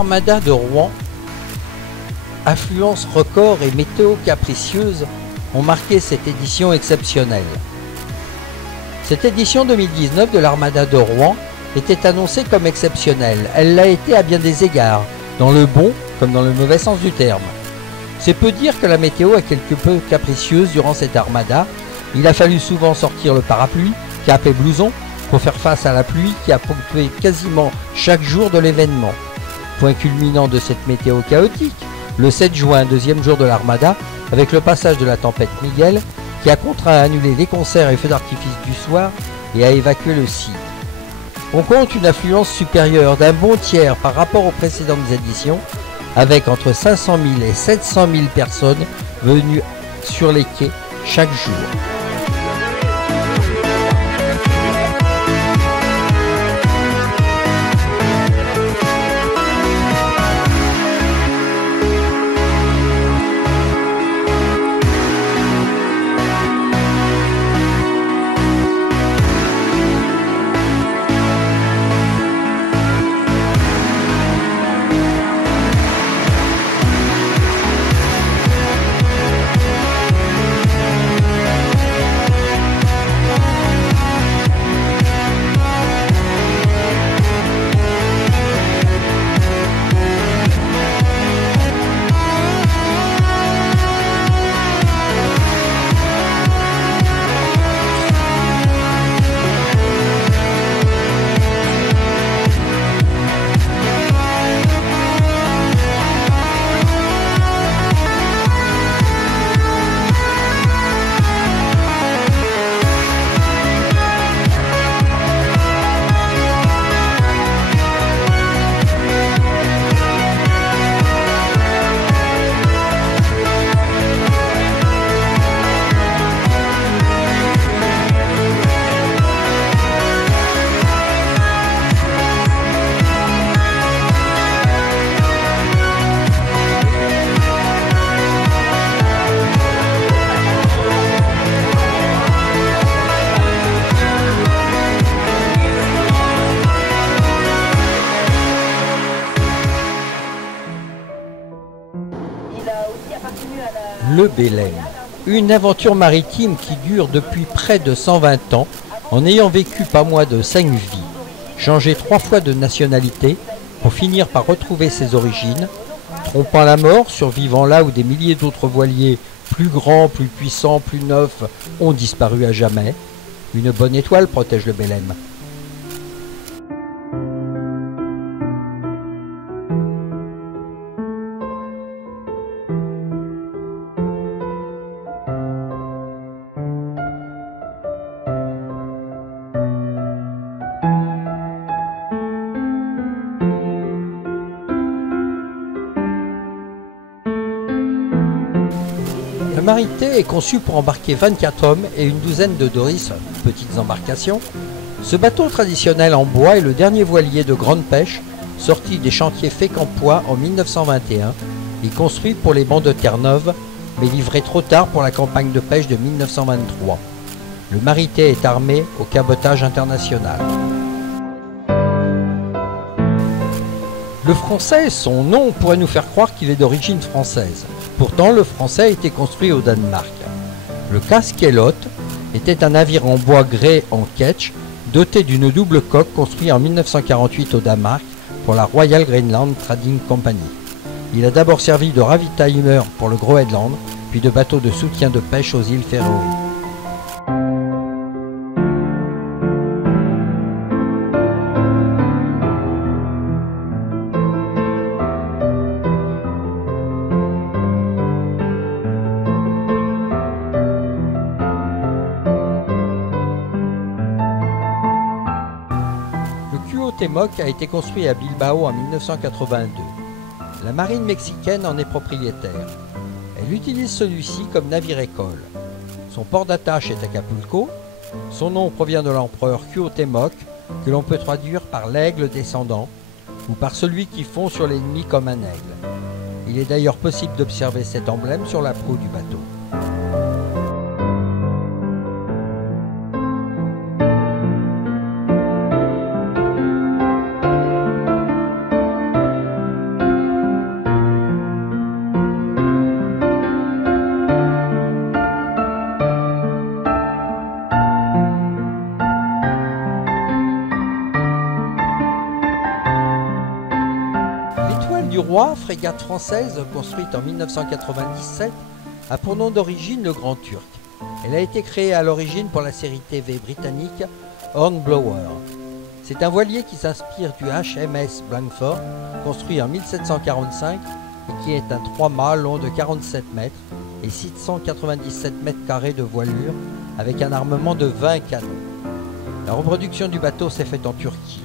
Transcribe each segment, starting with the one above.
Armada de Rouen, affluence record et météo capricieuse ont marqué cette édition exceptionnelle. Cette édition 2019 de l'Armada de Rouen était annoncée comme exceptionnelle. Elle l'a été à bien des égards, dans le bon comme dans le mauvais sens du terme. C'est peu dire que la météo est quelque peu capricieuse durant cette armada. Il a fallu souvent sortir le parapluie, cape et blouson, pour faire face à la pluie qui a ponctué quasiment chaque jour de l'événement. Point culminant de cette météo chaotique, le 7 juin, deuxième jour de l'armada, avec le passage de la tempête Miguel, qui a contraint à annuler les concerts et feux d'artifice du soir et à évacuer le site. On compte une affluence supérieure d'un bon tiers par rapport aux précédentes éditions, avec entre 500 000 et 700 000 personnes venues sur les quais chaque jour. Le Bélem, une aventure maritime qui dure depuis près de 120 ans en ayant vécu pas moins de 5 vies, changé 3 fois de nationalité pour finir par retrouver ses origines, trompant la mort, survivant là où des milliers d'autres voiliers plus grands, plus puissants, plus neufs ont disparu à jamais. Une bonne étoile protège le Bélem. Le Marité est conçu pour embarquer 24 hommes et une douzaine de doris, petites embarcations. Ce bateau traditionnel en bois est le dernier voilier de grande pêche sorti des chantiers Fécampois en 1921 et construit pour les bancs de Terre-Neuve, mais livré trop tard pour la campagne de pêche de 1923. Le Marité est armé au cabotage international. Le français, son nom pourrait nous faire croire qu'il est d'origine française. Pourtant, le français a été construit au Danemark. Le Kaskelot était un navire en bois grès en ketch, doté d'une double coque construit en 1948 au Danemark pour la Royal Greenland Trading Company. Il a d'abord servi de ravitailleur pour le Groenland, puis de bateau de soutien de pêche aux îles Féroé. Cuauhtémoc a été construit à Bilbao en 1982. La marine mexicaine en est propriétaire. Elle utilise celui-ci comme navire-école. Son port d'attache est Acapulco. Son nom provient de l'empereur Cuauhtémoc, que l'on peut traduire par l'aigle descendant ou par celui qui fond sur l'ennemi comme un aigle. Il est d'ailleurs possible d'observer cet emblème sur la proue du bateau. Roi, frégate française construite en 1997, a pour nom d'origine le Grand Turc. Elle a été créée à l'origine pour la série TV britannique Hornblower. C'est un voilier qui s'inspire du HMS Blandford, construit en 1745 et qui est un 3-mâts long de 47 mètres et 697 mètres carrés de voilure avec un armement de 20 canons. La reproduction du bateau s'est faite en Turquie.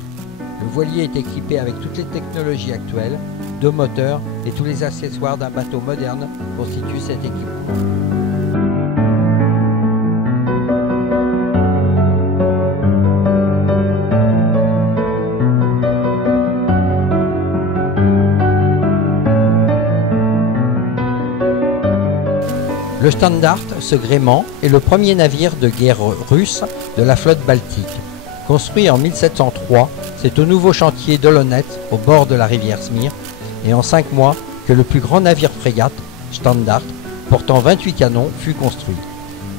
Le voilier est équipé avec toutes les technologies actuelles, deux moteurs et tous les accessoires d'un bateau moderne constituent cet équipement. Le Standard, ce gréement, est le premier navire de guerre russe de la flotte baltique. Construit en 1703, c'est au nouveau chantier d'Olonets, au bord de la rivière Smir, et en 5 mois que le plus grand navire frégate, Standard, portant 28 canons, fut construit.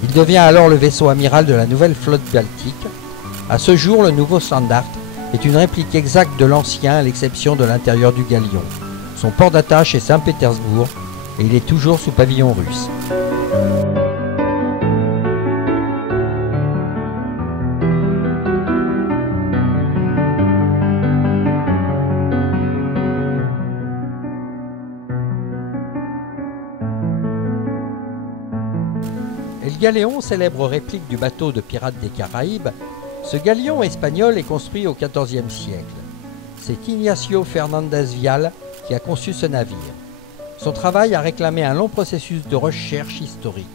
Il devient alors le vaisseau amiral de la nouvelle flotte baltique. À ce jour, le nouveau Standard est une réplique exacte de l'ancien à l'exception de l'intérieur du galion. Son port d'attache est Saint-Pétersbourg et il est toujours sous pavillon russe. El Galeon, célèbre réplique du bateau de pirates des Caraïbes, ce galion espagnol est construit au XIVe siècle. C'est Ignacio Fernández Vial qui a conçu ce navire. Son travail a réclamé un long processus de recherche historique.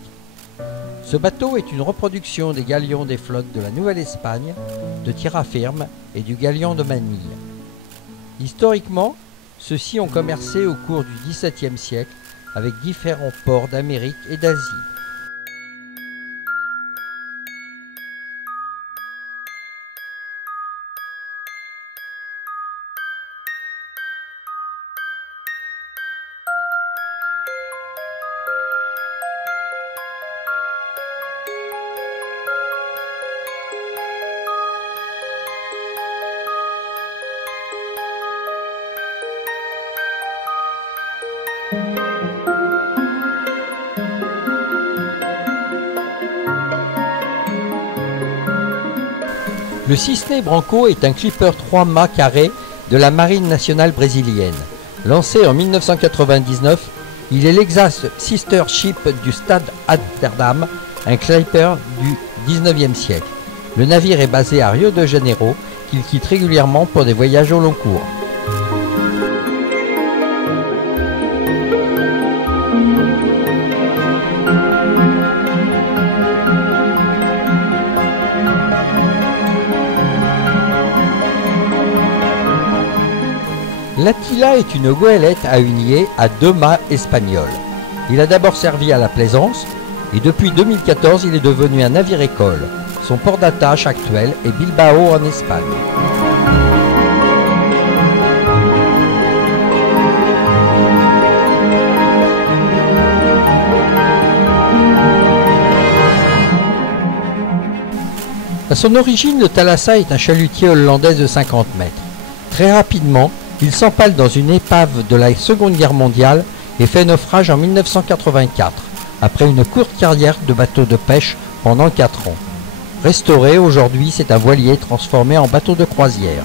Ce bateau est une reproduction des galions des flottes de la Nouvelle-Espagne, de Tierra-Firme et du galion de Manille. Historiquement, ceux-ci ont commercé au cours du XVIIe siècle avec différents ports d'Amérique et d'Asie. Le Cisne Branco est un clipper 3-mâts carré de la Marine nationale brésilienne. Lancé en 1999, il est l'exact sister ship du Stade Amsterdam, un clipper du 19e siècle. Le navire est basé à Rio de Janeiro, qu'il quitte régulièrement pour des voyages au long cours. L'Attila est une goélette à hunier à 2 mâts espagnols. Il a d'abord servi à la plaisance et depuis 2014 il est devenu un navire-école. Son port d'attache actuel est Bilbao en Espagne. À son origine, le Thalassa est un chalutier hollandais de 50 mètres. Très rapidement, il s'empale dans une épave de la Seconde Guerre mondiale et fait naufrage en 1984, après une courte carrière de bateau de pêche pendant 4 ans. Restauré, aujourd'hui, c'est un voilier transformé en bateau de croisière.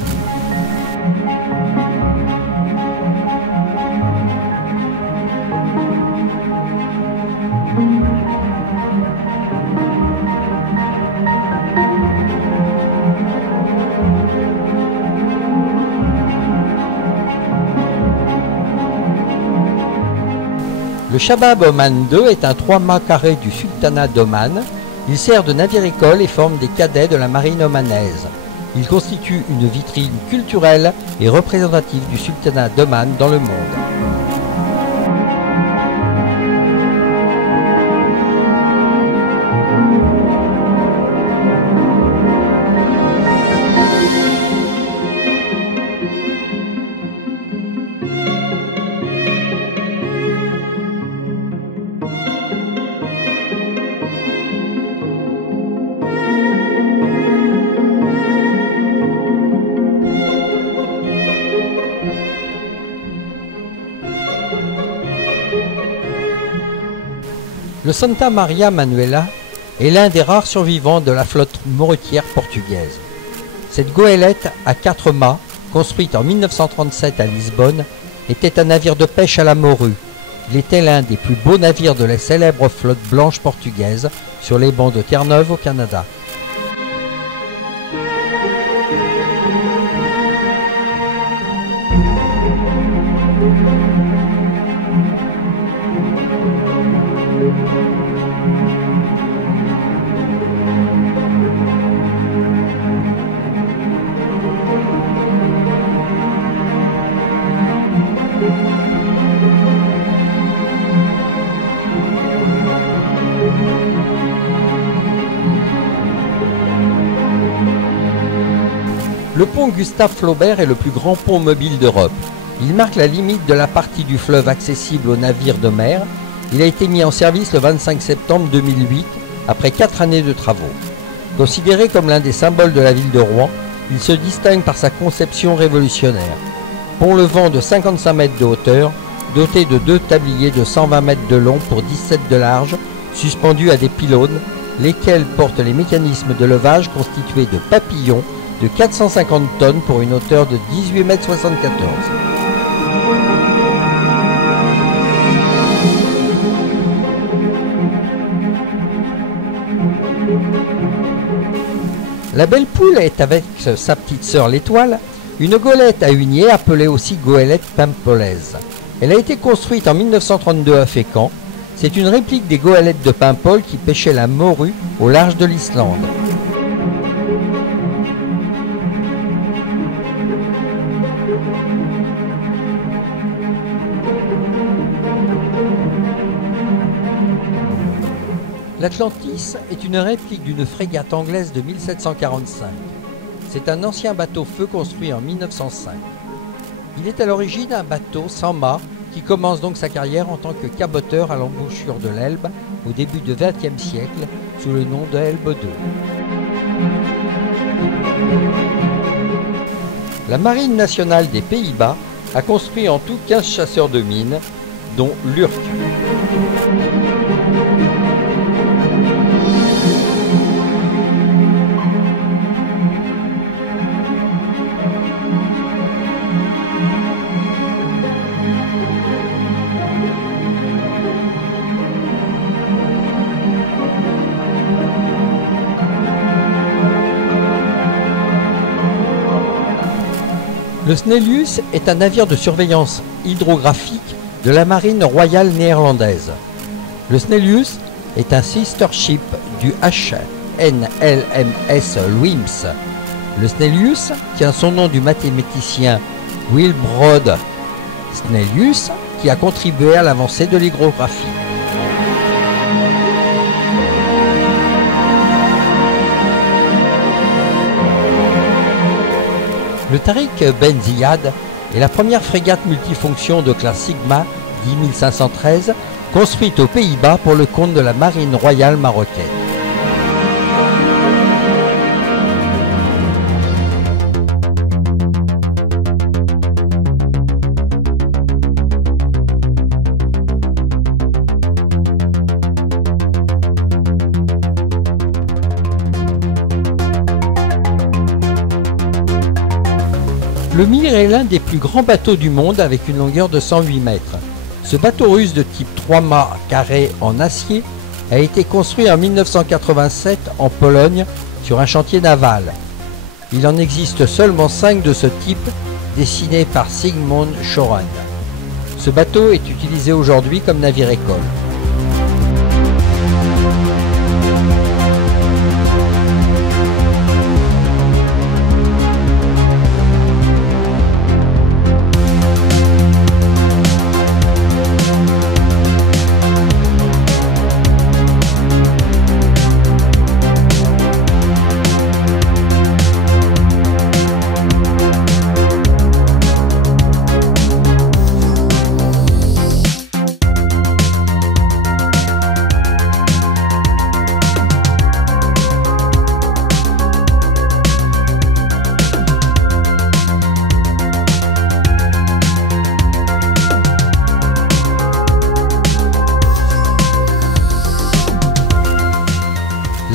Le Shabab Oman II est un 3-mâts carré du sultanat d'Oman. Il sert de navire-école et forme des cadets de la marine omanaise. Il constitue une vitrine culturelle et représentative du sultanat d'Oman dans le monde. Le Santa Maria Manuela est l'un des rares survivants de la flotte moretière portugaise. Cette goélette à 4 mâts, construite en 1937 à Lisbonne, était un navire de pêche à la morue. Il était l'un des plus beaux navires de la célèbre flotte blanche portugaise sur les bancs de Terre-Neuve au Canada. Le pont Gustave Flaubert est le plus grand pont mobile d'Europe. Il marque la limite de la partie du fleuve accessible aux navires de mer. Il a été mis en service le 25 septembre 2008, après 4 années de travaux. Considéré comme l'un des symboles de la ville de Rouen, il se distingue par sa conception révolutionnaire. Pont levant de 55 mètres de hauteur, doté de 2 tabliers de 120 mètres de long pour 17 de large, suspendus à des pylônes, lesquels portent les mécanismes de levage constitués de papillons de 450 tonnes pour une hauteur de 18,74 mètres. La Belle Poule est, avec sa petite sœur l'étoile, une goélette à hunier appelée aussi goélette pimpolaise. Elle a été construite en 1932 à Fécamp. C'est une réplique des goélettes de Paimpol qui pêchaient la morue au large de l'Islande. L'Atlantis est une réplique d'une frégate anglaise de 1745. C'est un ancien bateau-feu construit en 1905. Il est à l'origine un bateau sans mât qui commence donc sa carrière en tant que caboteur à l'embouchure de l'Elbe au début du XXe siècle sous le nom de Elbe II. La Marine nationale des Pays-Bas a construit en tout 15 chasseurs de mines, dont l'Urk. Le Snellius est un navire de surveillance hydrographique de la marine royale néerlandaise. Le Snellius est un sister ship du HNLMS Wilms. Le Snellius tient son nom du mathématicien Wilbrod Snellius qui a contribué à l'avancée de l'hydrographie. Le Tariq Ben Ziyad est la première frégate multifonction de classe Sigma 10513 construite aux Pays-Bas pour le compte de la marine royale marocaine. Le Mir est l'un des plus grands bateaux du monde avec une longueur de 108 mètres. Ce bateau russe de type 3 mâts carré en acier a été construit en 1987 en Pologne sur un chantier naval. Il en existe seulement 5 de ce type dessinés par Sigmund Schoren. Ce bateau est utilisé aujourd'hui comme navire-école.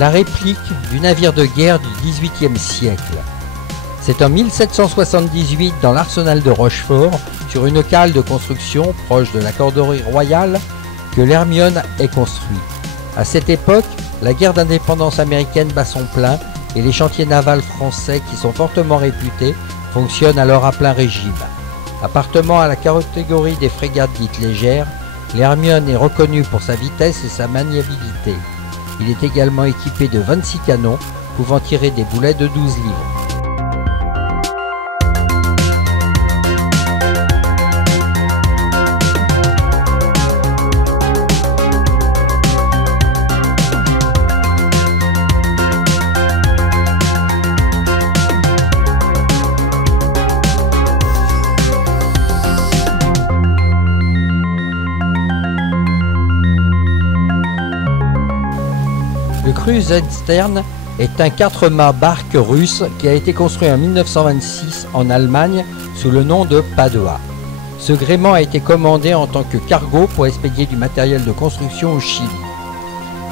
la réplique du navire de guerre du XVIIIe siècle. C'est en 1778 dans l'arsenal de Rochefort, sur une cale de construction proche de la Corderie royale, que l'Hermione est construit. À cette époque, la guerre d'indépendance américaine bat son plein et les chantiers navals français, qui sont fortement réputés, fonctionnent alors à plein régime. Appartenant à la catégorie des frégates dites légères, l'Hermione est reconnu pour sa vitesse et sa maniabilité. Il est également équipé de 26 canons, pouvant tirer des boulets de 12 livres. Le Krusenstern est un 4-mâts barque russe qui a été construit en 1926 en Allemagne sous le nom de Padua. Ce gréement a été commandé en tant que cargo pour expédier du matériel de construction au Chili.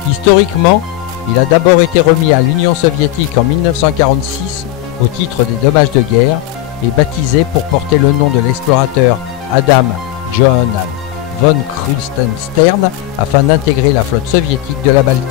Historiquement, il a d'abord été remis à l'Union soviétique en 1946 au titre des dommages de guerre et baptisé pour porter le nom de l'explorateur Adam John von Krusenstern afin d'intégrer la flotte soviétique de la Baltique.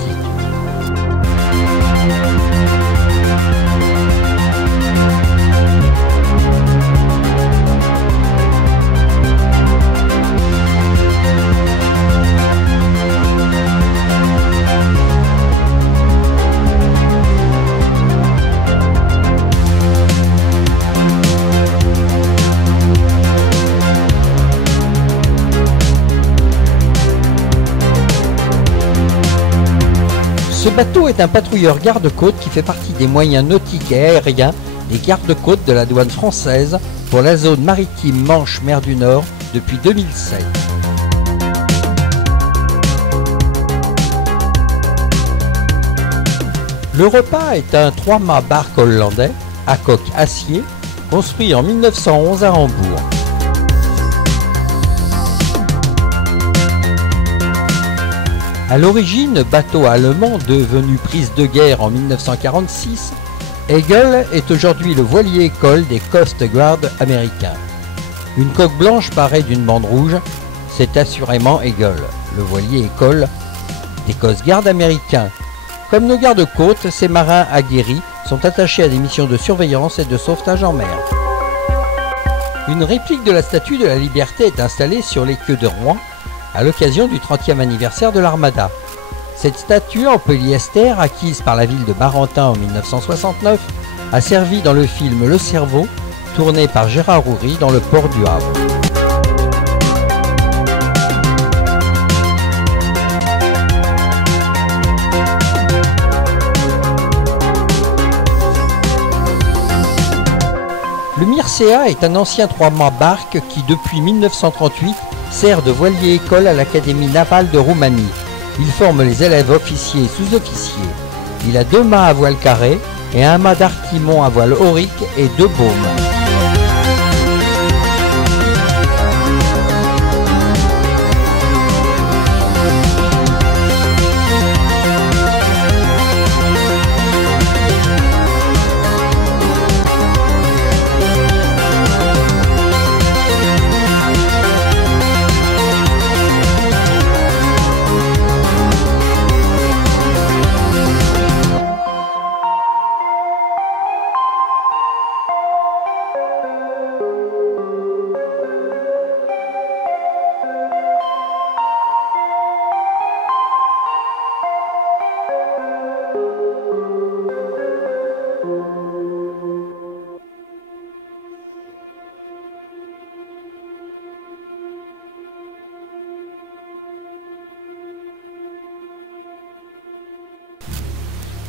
Ce bateau est un patrouilleur garde-côte qui fait partie des moyens nautiques et aériens des gardes-côtes de la douane française pour la zone maritime Manche-Mer du Nord depuis 2007. L'Europa est un 3-mâts barque hollandais à coque acier construit en 1911 à Hambourg. À l'origine, bateau allemand devenu prise de guerre en 1946, Eagle est aujourd'hui le voilier-école des Coast Guard américains. Une coque blanche parée d'une bande rouge, c'est assurément Eagle, le voilier-école des Coast Guard américains. Comme nos gardes-côtes, ces marins aguerris sont attachés à des missions de surveillance et de sauvetage en mer. Une réplique de la Statue de la Liberté est installée sur les queues de Rouen à l'occasion du 30e anniversaire de l'Armada. Cette statue en polyester, acquise par la ville de Barentin en 1969, a servi dans le film Le Cerveau, tourné par Gérard Houry dans le port du Havre. Le Mircea est un ancien 3-mâts barque qui, depuis 1938, sert de voilier-école à l'Académie navale de Roumanie. Il forme les élèves officiers et sous-officiers. Il a 2 mâts à voile carré et un mât d'artimon à voile aurique et 2 baumes.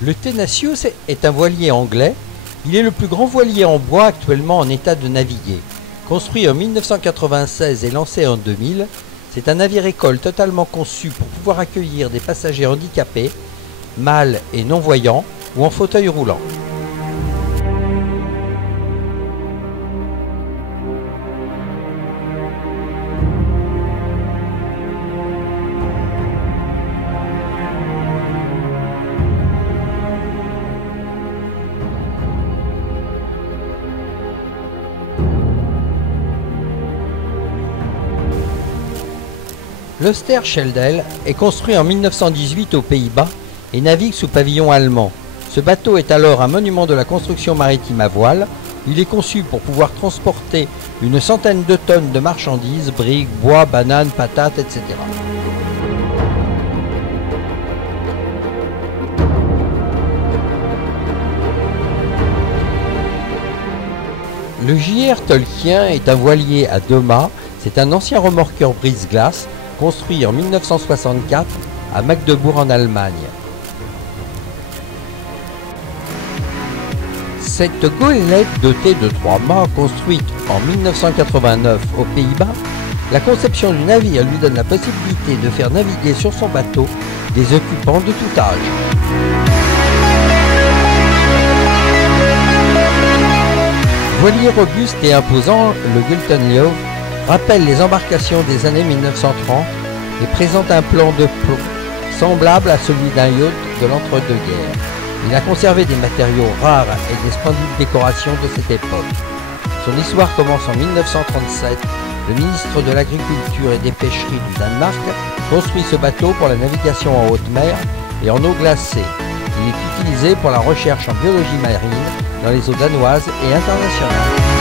Le Tenacious est un voilier anglais. Il est le plus grand voilier en bois actuellement en état de naviguer. Construit en 1996 et lancé en 2000, c'est un navire-école totalement conçu pour pouvoir accueillir des passagers handicapés, mâles et non-voyants ou en fauteuil roulant. L'Oosterschelde est construit en 1918 aux Pays-Bas et navigue sous pavillon allemand. Ce bateau est alors un monument de la construction maritime à voile. Il est conçu pour pouvoir transporter une centaine de tonnes de marchandises, briques, bois, bananes, patates, etc. Le J.R. Tolkien est un voilier à 2 mâts. C'est un ancien remorqueur brise-glace construit en 1964 à Magdebourg en Allemagne. Cette goélette dotée de 3 mâts construite en 1989 aux Pays-Bas, la conception du navire lui donne la possibilité de faire naviguer sur son bateau des occupants de tout âge. Voilier robuste et imposant, le Gultenleeuw rappelle les embarcations des années 1930 et présente un plan de plomb semblable à celui d'un yacht de l'entre-deux-guerres. Il a conservé des matériaux rares et des splendides décorations de cette époque. Son histoire commence en 1937. Le ministre de l'Agriculture et des Pêcheries du Danemark construit ce bateau pour la navigation en haute mer et en eau glacée. Il est utilisé pour la recherche en biologie marine dans les eaux danoises et internationales.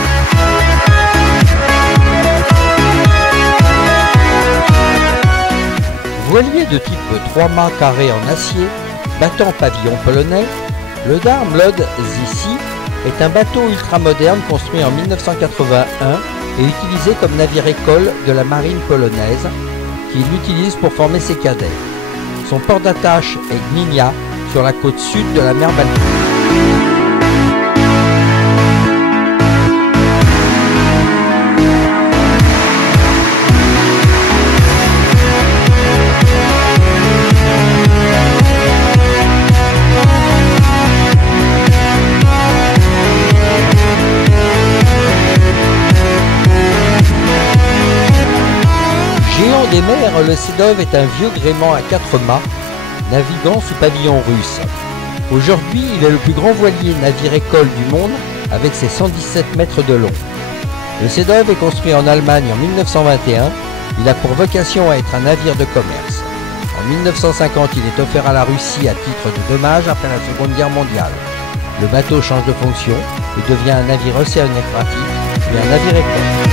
Voilier de type 3 mâts carré en acier, battant pavillon polonais, le Darmlod Zissi est un bateau ultramoderne construit en 1981 et utilisé comme navire-école de la marine polonaise, qui l'utilise pour former ses cadets. Son port d'attache est Gdynia, sur la côte sud de la mer Baltique. Géant des mers, le Sedov est un vieux gréement à 4 mâts, naviguant sous pavillon russe. Aujourd'hui, il est le plus grand voilier navire-école du monde avec ses 117 mètres de long. Le Sedov est construit en Allemagne en 1921. Il a pour vocation à être un navire de commerce. En 1950, il est offert à la Russie à titre de dommage après la Seconde Guerre mondiale. Le bateau change de fonction et devient un navire océanographique et un navire-école.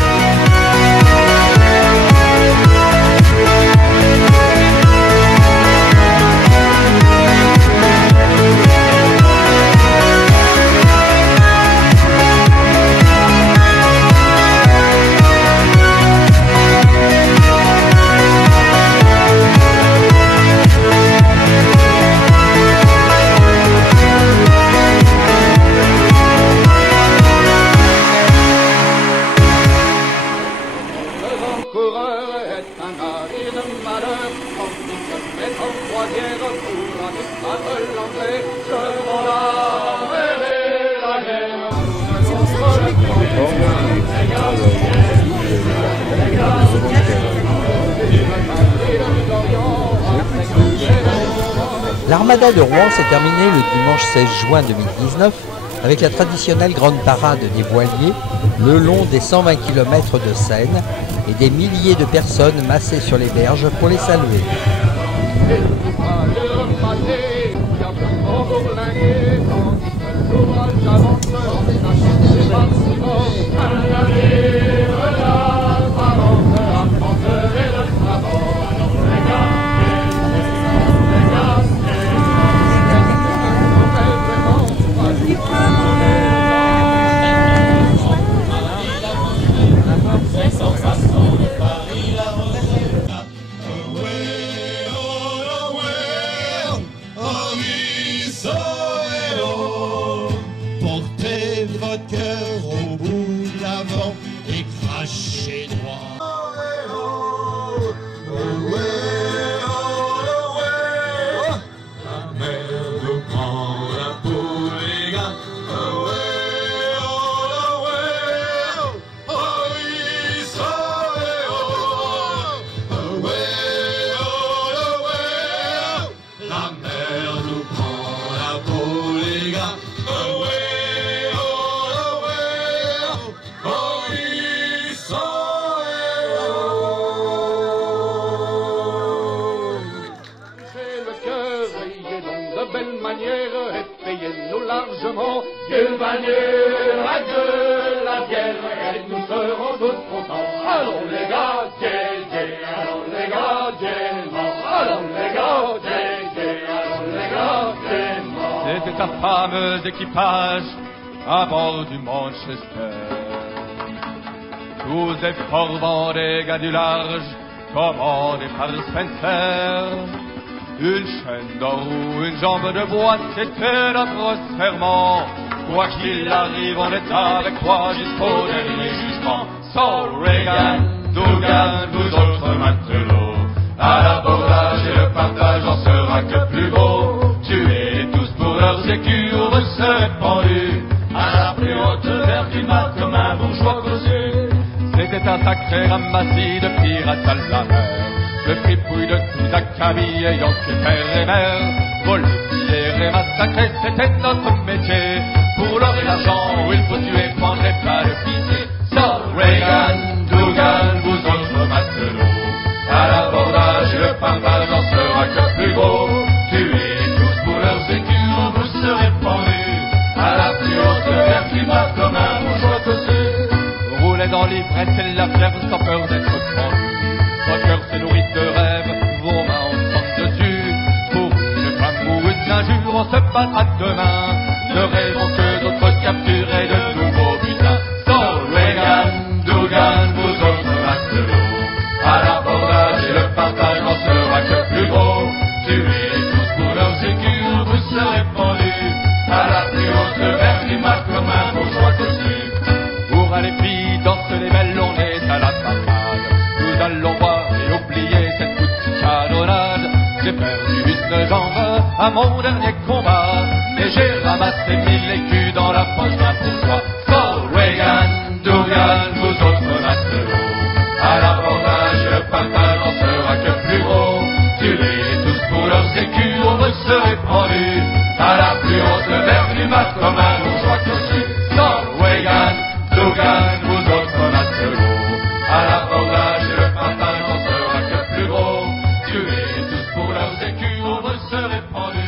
L'Armada de Rouen s'est terminée le dimanche 16 juin 2019 avec la traditionnelle grande parade des voiliers le long des 120 km de Seine et des milliers de personnes massées sur les berges pour les saluer. manière, adieu la bière, et nous serons tous contents. Allons les gars, allons les gars, allons les gars, allons les gars, C'était un fameux équipage à bord du Manchester. Tous des forts des gars du large, commandés par Spencer. Une chaîne d'or ou une jambe de bois, c'était notre serment. Quoi qu'il arrive, on est avec toi jusqu'au dernier jugement. So Reagan, Dougan, vous autres matelots, à l'abordage et le partage en sera que plus beau. Tuez tous pour leur sécu ou vous serez pendus à la plus haute mer du mat comme un bourgeois cossu. C'était un sacré ramassis de pirates à la mer, de fripouilles de tous acabits ayant tué père et mère. Voler, piller et massacrer, c'était notre métier. Pour l'or et l'argent, il faut tuer, prendre et pas de pitié. So Reagan, Dougan, vous autres matelots, à l'abordage et le partage en sera que plus beau. Tuez tous pour leur sécu, vous serez pendus à la plus haute mer qui m'a comme un bourgeois cossu. Roulez dans l'ivresse et la fièvre sans peur d'être pendu. Votre cœur se nourrit de rêves, vos mains en sang dessus. Pour une femme ou une injure, on se battra demain. Ne rêvons que d'autres captures et de nouveaux butins. So Reagan, Dougan, vous autres matelots, à l'abordage et le partage en sera que plus gros. Tuez tous pour leur sécu, vous serez pendus à la plus haute mer du mat comme un bourgeois cossu. Pour aller filles, danse les belles, on est à la parade. Nous allons voir et oublier cette petite canonnade. J'ai perdu une jambe à mon dernier combat, mais j'ai ramassé 1000 écus dans la poche d'un bourgeois. So Reagan, Dougan, vous autres matelots, à l'abordage et le partage en sera que plus gros. Tuez tous pour leur sécu, on vous serez pendus à la plus haute mer du mat comme un bourgeois cossu. So Reagan, Dougan, vous autres matelots, à l'abordage et le partage en sera que plus gros. Tuez tous pour leur sécu, on vous serez pendus